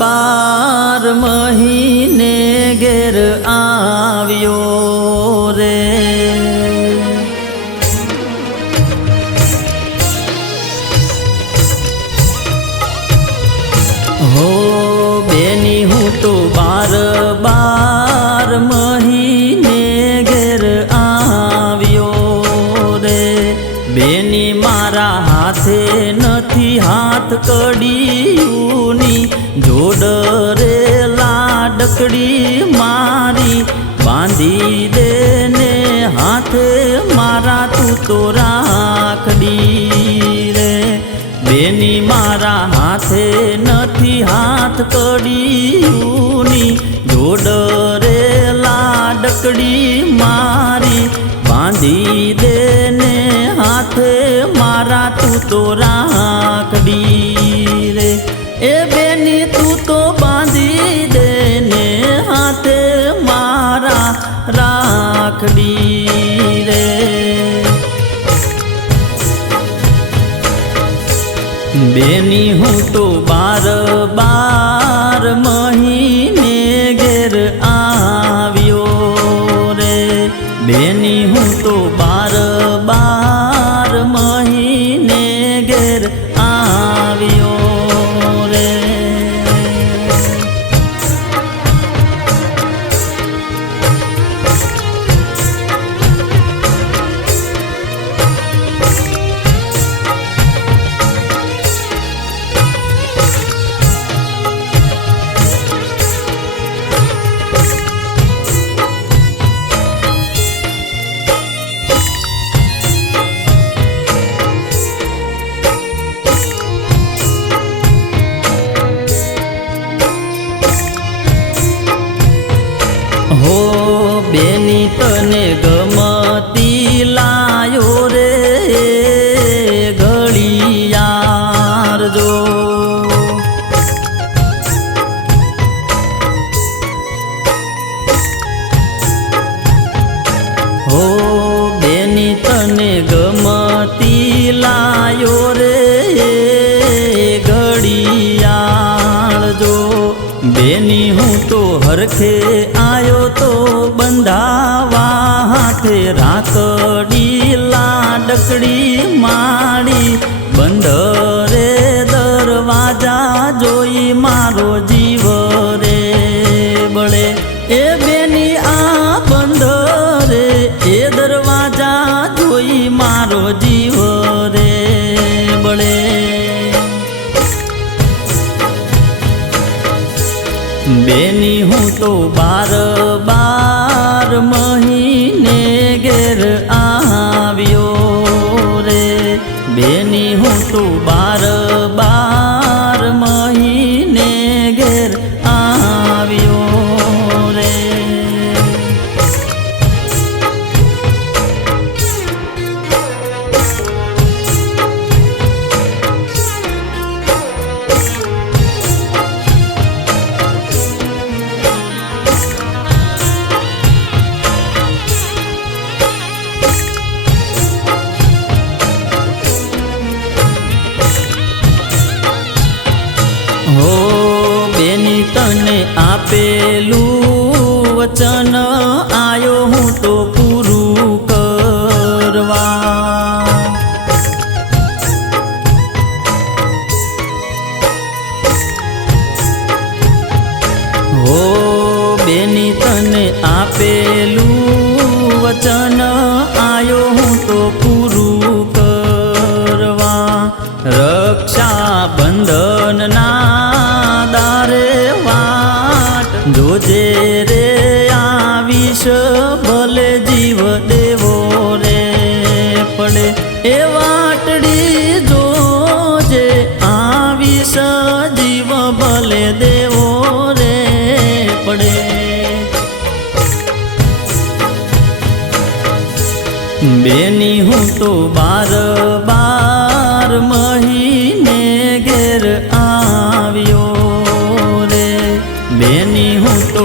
બાર મહિને ઘેર આવ્યો રે। हो बेनी हूँ तो बार महीने घेर आव्यो रे। बेनी मारा हाथे नथी हाथ कड़ीयूनी जोड़ रे लाडकड़ी मारी बांधी देने हाथे मारा तू तो राखड़ी रे। बेनी मारा हाथे नथी हाथ कड़ीयूनी जोड़ रे लाडकड़ी मारी बांधी देने हाथे मारा तू तो राखड़ी रे। ए बेनी तू तो बांधी देने हाथे मारा राखड़ी रे। बेनी हूँ तो बार महीने घेर आव्यो रे। बेनी हूँ तो बार महीने घेर आव्यो रे। हो बेनी तने गमती लायो रे घड़ियार जो। हो बेनी तने गमती लायो रे घड़ियार जो। बेनी हूँ तो हरखे आयो तो बंधावा हाथे राखड़ी लाडकड़ी मारी बंध रे दरवाजा जोई मारो जीव रे बड़े। ए बेनी आ बंध रे ए दरवाजा जोई मारो जीव रे बड़े। बेनी हूँ तो बार महीने घेर आव्यो रे। बेनी हूँ तो बार महीने घेर आव्यो रे। हो बेनी तने आपेलू वचन आयो हूँ तो पूरू करवा। हो बेनी तने आपेलू वचन आयो हूँ तो पूरू करवा। रक्षा बंधन ना दारे वाट जोजे रे आवीश भले जीव देवो रे पड़े। ए वाटड़ी जोजे आवीश जीव भले देवो रे पड़े। बेनी हूँ तो बार महीने घेर आव्यो रे। बेनी हूँ तो